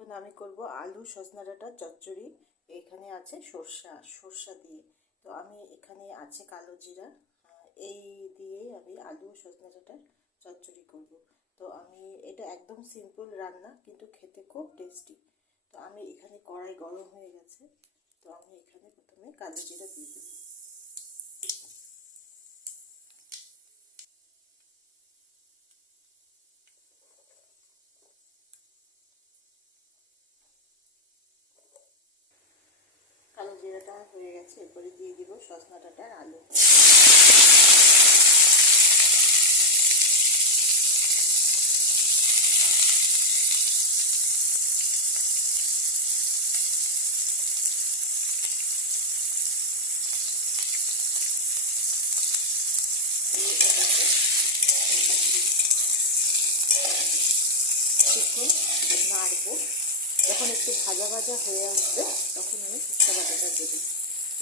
এখন আমি করব আলু সজনা ডাঁটা চচ্চড়ি। এখানে আছে সর্ষা দিয়ে। তো আমি এখানে আছে কালো জিরা, এই দিয়েই আমি আলু সজনা ডাঁটার চচ্চড়ি করব। তো আমি এটা একদম সিম্পল রান্না, কিন্তু খেতে খুব টেস্টি। তো আমি এখানে কড়াই গরম হয়ে গেছে, তো আমি এখানে প্রথমে কালো জিরা দিয়ে দেব। কালো জিরাটা হয়ে গেছে, এরপরে দিয়ে দিব সজনা ডাঁটার আলু। কিছুক্ষণ নাড়বো। যখন একটু ভাজা ভাজা হয়ে আসবে তখন আমি সর্ষে বাটাটা দেবো।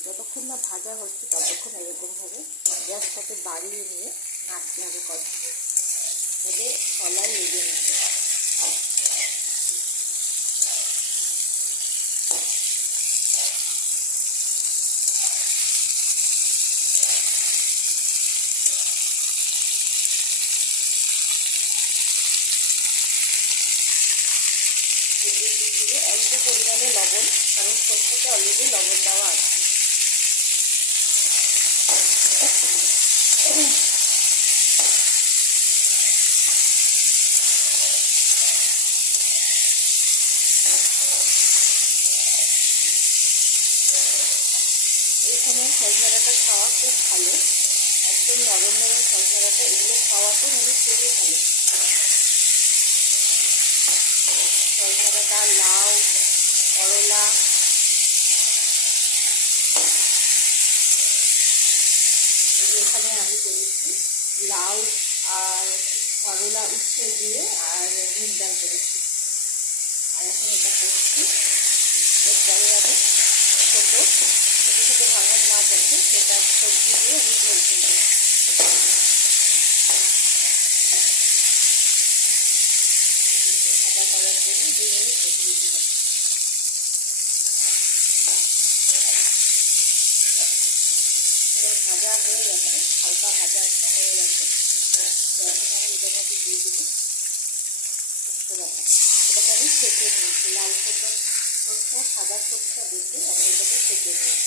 যতক্ষণ না ভাজা হচ্ছে ততক্ষণ এরকমভাবে গ্যাসটাকে বাড়িয়ে নিয়ে নাড়তে হবে কন্টিনিউ, যাতে তলায় লেগে না যায়। অল্প পরিমাণে লবণ, কারণ সর্ষেতে অলরেডি লবণ দেওয়া আছে। এইখানে সজনা ডাঁটা খাওয়া খুব ভালো, একদম নরম নরম সজনা ডাঁটা, এগুলো খাওয়া তো মানে খুবই ভালো। সজনা ডাঁটা, লাউ, করলা, এখানে আমি করেছি লাউ আর করলা উচ্ছে দিয়ে আর মুগ ডাল করেছি। আর এখন এটা করছি, এরপরে আমি ছোটো ছোটো ভাঙার মাছ আছে, সেটা সবজি দিয়ে আমি ঝোল করবো। ভাজা করার জন্য 2 মিনিট রেখে দিতে হবে। ভাজা হয়ে গেছে, হালকা ভাজা একটা হয়ে গেছে। তো এখন আমি এটার মধ্যে দিয়ে দেবো সর্ষে বাটা। এটাকে আমি ছেঁকে নিয়েছি, লাল সর্ষা সাদা সর্ষা দেখে আমি এটাকে ছেঁকে নিয়েছি।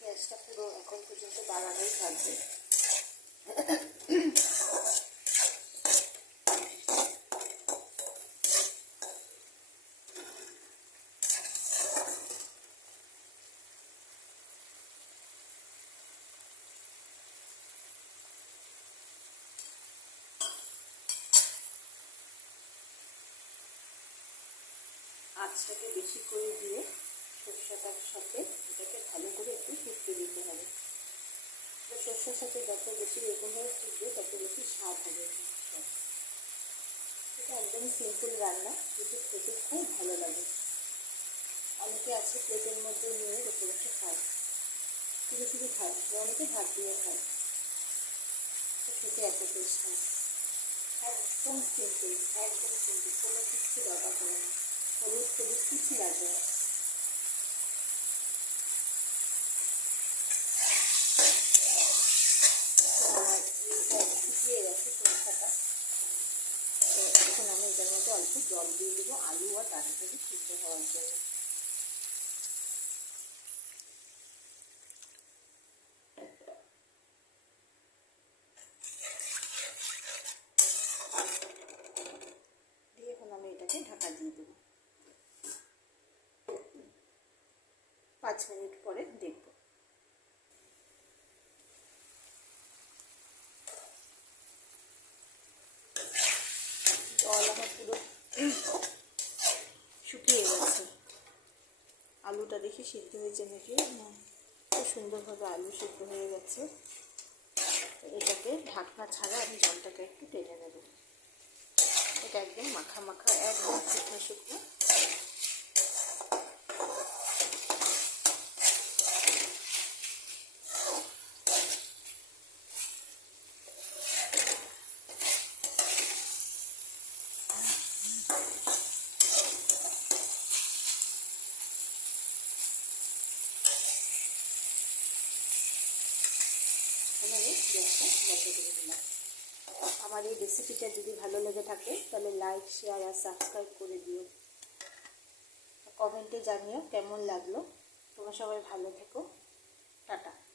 গ্যাসটা পুরো এখন পর্যন্ত বাড়ানোই থাকবে। আঁচটাকে বেশি করে দিয়ে সর্ষেটার সাথে এটাকে ভালো করে একটু ফুটতে দিতে হবে। সর্ষের সাথে যত বেশি এরকমভাবে ফুটবে তত বেশি স্বাদ হবে। এটা একদম সিম্পল রান্না, কিন্তু খেতে খুব ভালো লাগে। অনেকে আছে প্লেটের মধ্যে নিয়ে বসে বসে খায়, শুধু খায়, অনেকে ভাত দিয়ে খায়, খেতে এত টেস্ট হয়। একদম সিম্পল, কোনো কিছু দরকার পড়ে না, হলুদ কিছু লাগবে না। শুকিয়ে গেছে সরষাটা, তো এখন আমি এটার মধ্যে অল্প জল দিয়ে দেবো আলু আর ডাঁটাটাকে সিদ্ধ হওয়ার জন্য। দিয়ে এখন আমি এটাকে ঢাকা দিয়ে দেবো। 5 মিনিট পরে দেখব। জল আমার পুরো শুকিয়ে গেছে। আলুটা দেখি সিদ্ধ হয়েছে নাকি, খুব সুন্দরভাবে আলু সিদ্ধ হয়ে গেছে। এটাকে ঢাকনা ছাড়া আমি জলটাকে একটু টেনে নেব। এটা একদম মাখা মাখা, একদম শুকনো শুকনো। এভাবে গ্যাসটা বন্ধ করে দিলাম। আমার এই রেসিপিটা যদি ভালো লেগে থাকে তাহলে লাইক, শেয়ার আর সাবস্ক্রাইব করে দিও। কমেন্টে জানিও কেমন লাগলো। তোমরা সবাই ভালো থেকো। টাটা।